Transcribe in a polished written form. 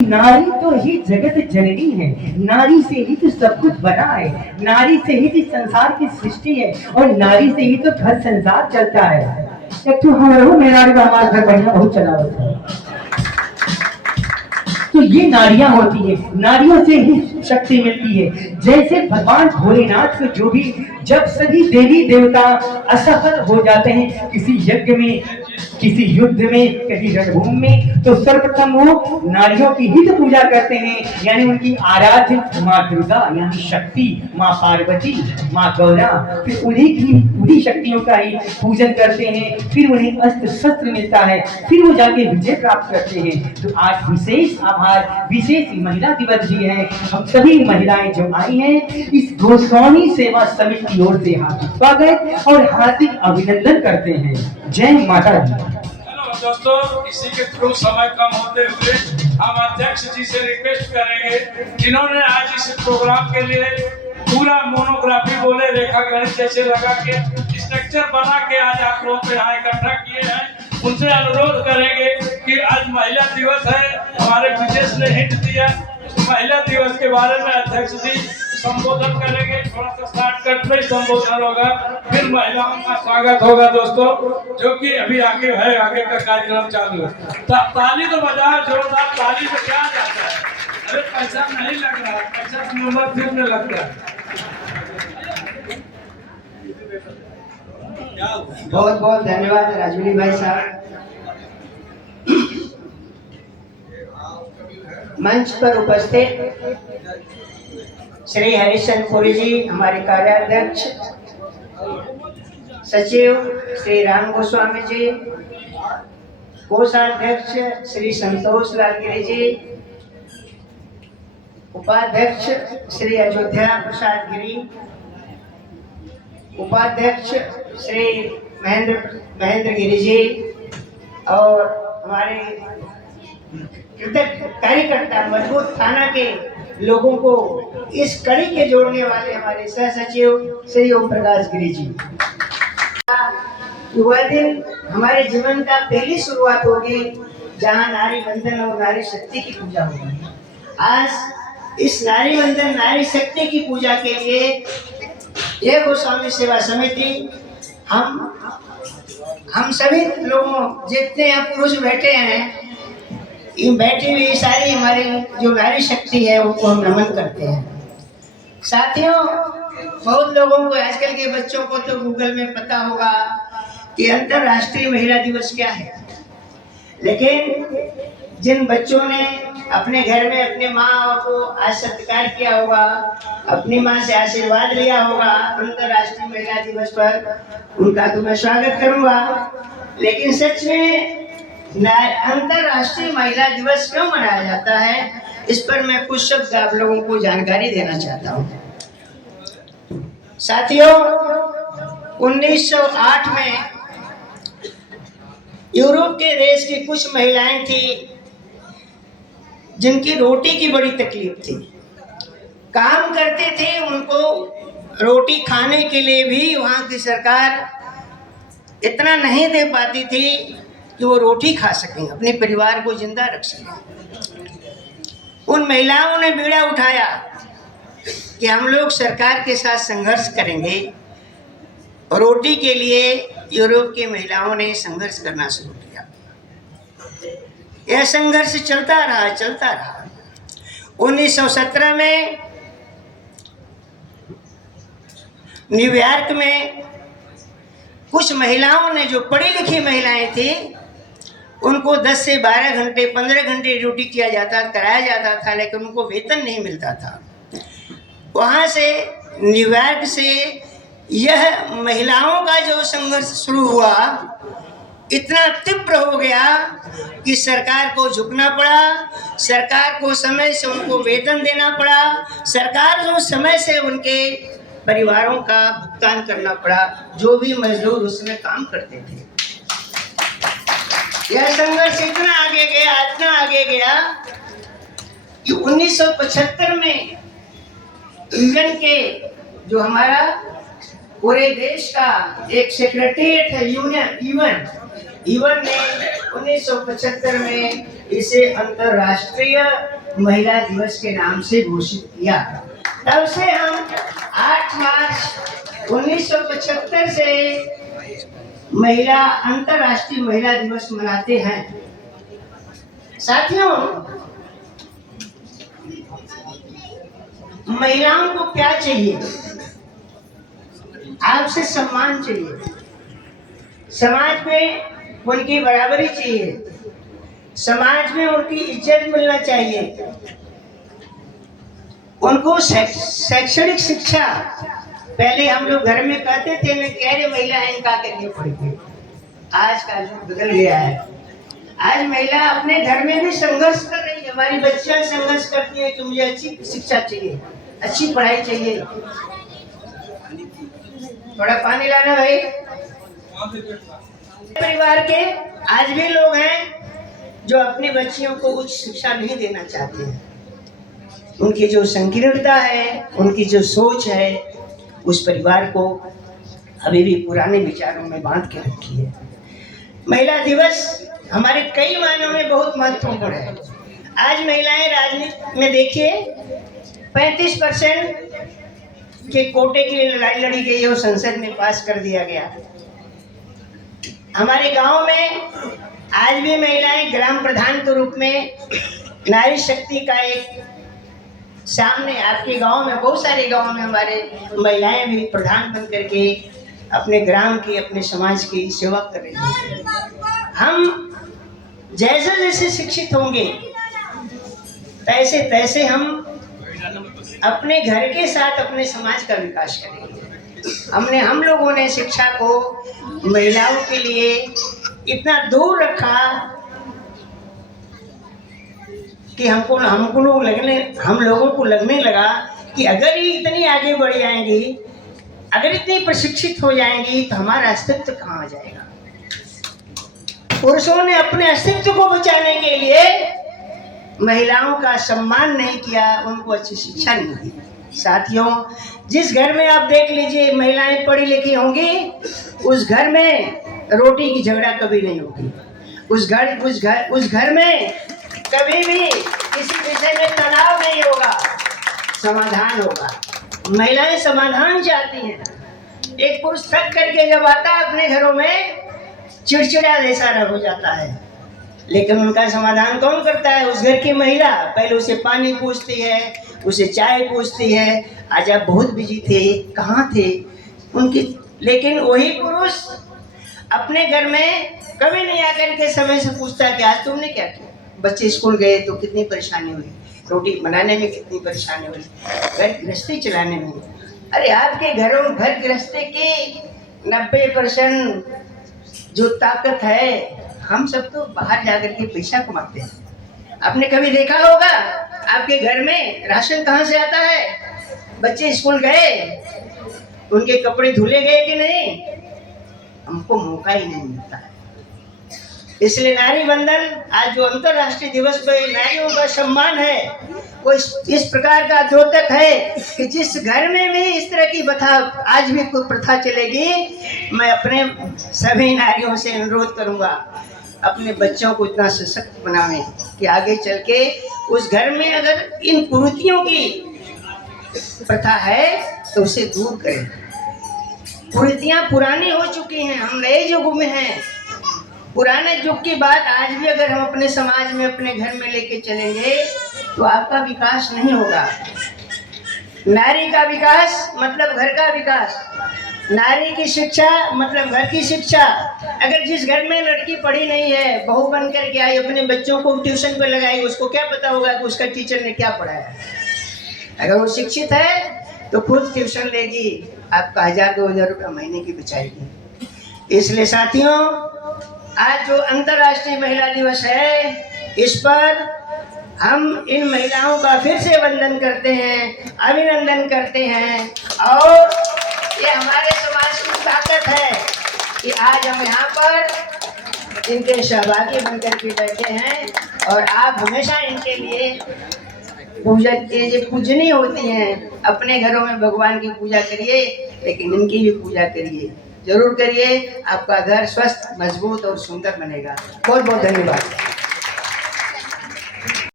नारी तो ही जगत जननी है, नारी से ही तो सब कुछ बना है, नारी से ही तो संसार की सृष्टि है और नारी से ही तो घर संसार चलता है। एक तो मेरा हमारा घर बढ़िया बहुत चला होता है। तो ये नारियां होती है, नारियों से ही शक्ति मिलती है। जैसे भगवान भोलेनाथ को जो भी जब सभी देवी देवता असफल हो जाते हैं किसी यज्ञ में, किसी युद्ध में, किसी रणभूमि में, तो सर्वप्रथम वो नारियों की ही तो पूजा करते हैं, यानी उनकी आराध्य माँ दुर्गा यानी शक्ति, माँ पार्वती, माँ गौरा, फिर उन्हीं शक्तियों का ही पूजन करते हैं। फिर उन्हें अस्त्र शस्त्र मिलता है, फिर वो जाके विजय प्राप्त करते हैं। तो आज विशेष आभार, विशेष महिला दिवस भी है। हम सभी महिलाएं जो आई हैं इस गोस्वामी सेवा समिति की ओर से हार्दिक स्वागत और हार्दिक अभिनंदन करते हैं। जय माता दी। दोस्तों, इसी के थ्रू समय कम होते हुए हम अध्यक्ष जी से रिक्वेस्ट करेंगे, जिन्होंने आज इस प्रोग्राम के लिए पूरा मोनोग्राफी बोले रेखा गणित जैसे लगा के स्ट्रक्चर बना के आज आप लोग को यहाँ इकट्ठा किए हैं, उनसे अनुरोध करेंगे कि आज महिला दिवस है, हमारे विशेष ने हिंट दिया, महिला दिवस के बारे में अध्यक्ष जी संबोधन करेंगे। थोड़ा सा शॉर्टकट में संबोधन होगा, फिर महिलाओं का स्वागत होगा दोस्तों, जो कि अभी आगे है, आगे का कार्यक्रम चालू है। ताली तो बजाओ जोरदार, ताली तो क्या जाता है, अरे पैसा नहीं लग रहा, पैसा नंबर फिर में लगता है। बहुत बहुत धन्यवाद राजवीरी भाई साहब। मंच पर उपस्थित श्री हरिश्चंद्र पुरी जी, हमारे कार्याध्यक्ष, सचिव श्री राम गोस्वामी जी, कोषाध्यक्ष श्री संतोष लालगिरी जी, उपाध्यक्ष श्री अयोध्या प्रसाद गिरी, उपाध्यक्ष श्री महेंद्र गिरी जी, और हमारे कृतज्ञ कार्यकर्ता मजबूत थाना के लोगों को इस कड़ी के जोड़ने वाले हमारे सह सचिव श्री ओम प्रकाश गिरी जी। वह दिन हमारे जीवन का पहली शुरुआत होगी जहां नारी बंधन और नारी शक्ति की पूजा होगी। आज इस नारी बंधन नारी शक्ति की पूजा के लिए यह गोस्वामी सेवा समिति हम सभी लोगों जितने यहाँ पुरुष बैठे हैं, इन बैठी हुई सारी हमारी जो नारी शक्ति है उनको हम नमन करते हैं। साथियों, बहुत लोगों को, आजकल के बच्चों को तो गूगल में पता होगा कि अंतर्राष्ट्रीय महिला दिवस क्या है, लेकिन जिन बच्चों ने अपने घर में अपने माँ को आज सत्कार किया होगा, अपनी माँ से आशीर्वाद लिया होगा अंतर्राष्ट्रीय महिला दिवस पर, उनका तो मैं स्वागत करूंगा। लेकिन सच में अंतर्राष्ट्रीय महिला दिवस क्यों मनाया जाता है, इस पर मैं कुछ शब्द आप लोगों को जानकारी देना चाहता हूँ। साथियों, 1908 में यूरोप के देश की कुछ महिलाएं थी जिनकी रोटी की बड़ी तकलीफ थी, काम करते थे, उनको रोटी खाने के लिए भी वहाँ की सरकार इतना नहीं दे पाती थी कि वो रोटी खा सकें, अपने परिवार को जिंदा रख सकें। उन महिलाओं ने बीड़ा उठाया कि हम लोग सरकार के साथ संघर्ष करेंगे, और रोटी के लिए यूरोप की महिलाओं ने संघर्ष करना शुरू किया। यह संघर्ष चलता रहा। 1917 में न्यूयॉर्क में कुछ महिलाओं ने, जो पढ़ी लिखी महिलाएं थी, उनको 10 से 12 घंटे 15 घंटे ड्यूटी कराया जाता था, लेकिन उनको वेतन नहीं मिलता था। वहाँ से न्यूयॉर्क से यह महिलाओं का जो संघर्ष शुरू हुआ इतना तीव्र हो गया कि सरकार को झुकना पड़ा, सरकार को समय से उनको वेतन देना पड़ा, सरकार को समय से उनके परिवारों का भुगतान करना पड़ा, जो भी मजदूर उसमें काम करते थे। यह संघर्ष इतना आगे गया कि 1975 में यूएन के, जो हमारा पूरे देश का एक सेक्रेटेरिएट है, यूएन ने 1975 में इसे अंतर्राष्ट्रीय महिला दिवस के नाम से घोषित किया। तब से हम 8 मार्च 1975 से महिला अंतर्राष्ट्रीय महिला दिवस मनाते हैं। साथियों, महिलाओं को क्या चाहिए? आपसे सम्मान चाहिए, समाज में उनकी बराबरी चाहिए, समाज में उनकी इज्जत मिलना चाहिए, उनको शैक्षणिक शिक्षा। पहले हम लोग घर में कहते थे न, कह रहे महिला है इनका करनी पड़ेगी। आज का युग बदल गया है। आज महिला अपने घर में भी संघर्ष कर रही है। हमारी बच्चियां संघर्ष करती है कि मुझे अच्छी शिक्षा चाहिए, अच्छी पढ़ाई चाहिए। थोड़ा पानी लाना भाई। परिवार के आज भी लोग हैं जो अपनी बच्चियों को उच्च शिक्षा नहीं देना चाहते हैं। उनकी जो संकीर्णता है, उनकी जो सोच है, उस परिवार को अभी भी पुराने विचारों में बांध के रखी है। महिला दिवस हमारे कई मायनों में बहुत महत्वपूर्ण है। आज महिलाएं राजनीति में देखिए 35% के कोटे के लिए लड़ाई लड़ी गई और संसद में पास कर दिया गया। हमारे गांव में आज भी महिलाएं ग्राम प्रधान के रूप में नारी शक्ति का एक सामने, आपके गांव में बहुत सारे गांव में हमारे महिलाएं भी प्रधान बन करके अपने ग्राम की, अपने समाज की सेवा कर रही हैं। हम जैसे जैसे शिक्षित होंगे तैसे तैसे हम अपने घर के साथ अपने समाज का विकास करेंगे। हम लोगों ने शिक्षा को महिलाओं के लिए इतना दूर रखा कि हम लोगों को लगने लगा कि अगर ये इतनी आगे बढ़ जाएंगी, अगर इतनी प्रशिक्षित हो जाएंगी तो हमारा अस्तित्व कहाँ आ जाएगा। पुरुषों ने अपने अस्तित्व को बचाने के लिए महिलाओं का सम्मान नहीं किया, उनको अच्छी शिक्षा नहीं दी। साथियों, जिस घर में आप देख लीजिए महिलाएं पढ़ी लिखी होंगी, उस घर में रोटी की झगड़ा कभी नहीं होगी। उस घर में कभी भी किसी विषय में तनाव नहीं होगा, समाधान होगा। महिलाएं समाधान चाहती हैं। एक पुरुष थक करके जब आता है अपने घरों में, चिड़चिड़ा जैसा हो जाता है, लेकिन उनका समाधान कौन करता है? उस घर की महिला। पहले उसे पानी पूछती है, उसे चाय पूछती है। आज आप बहुत बिजी थे, कहाँ थे उनकी। लेकिन वही पुरुष अपने घर में कभी नहीं आकर के समय से पूछता कि आज तुमने क्या किया, बच्चे स्कूल गए तो कितनी परेशानी हुई, रोटी बनाने में कितनी परेशानी हुई, घर गृहस्थी चलाने में। अरे आपके घर गृहस्थी की 90% जो ताकत है, हम सब तो बाहर जाकर के पैसा कमाते हैं। आपने कभी देखा होगा आपके घर में राशन कहाँ से आता है? बच्चे स्कूल गए, उनके कपड़े धुले गए कि नहीं? हमको मौका ही नहीं मिलता है। इसलिए नारी बंधन, आज जो अंतर्राष्ट्रीय दिवस पे नारियों का सम्मान है, वो इस प्रकार का द्योतक है कि जिस घर में भी इस तरह की आज भी कोई प्रथा चलेगी, मैं अपने सभी नारियों से अनुरोध करूंगा अपने बच्चों को इतना सशक्त बनावें कि आगे चल के उस घर में अगर इन कुरीतियों की प्रथा है तो उसे दूर करें। कुरीतियां पुरानी हो चुकी हैं, हम नए युग में हैं। पुराने युग की बात आज भी अगर हम अपने समाज में, अपने घर में लेके चलेंगे तो आपका विकास नहीं होगा। नारी का विकास मतलब घर का विकास, नारी की शिक्षा मतलब घर की शिक्षा। अगर जिस घर में लड़की पढ़ी नहीं है, बहू बन करके आई, अपने बच्चों को ट्यूशन पे लगाई, उसको क्या पता होगा कि उसका टीचर ने क्या पढ़ाया। अगर वो शिक्षित है तो खुद ट्यूशन लेगी, आपका 1000-2000 रुपये महीने की बचाएगी। इसलिए साथियों, आज जो अंतर्राष्ट्रीय महिला दिवस है, इस पर हम इन महिलाओं का फिर से वंदन करते हैं, अभिनंदन करते हैं। और ये हमारे समाज की ताकत है कि आज हम यहाँ पर इनके सहभागी बनकर के बैठे हैं। और आप हमेशा इनके लिए पूजनीय होती हैं। अपने घरों में भगवान की पूजा करिए, लेकिन इनकी भी पूजा करिए, जरूर करिए। आपका घर स्वस्थ, मजबूत और सुंदर बनेगा। बहुत बहुत धन्यवाद।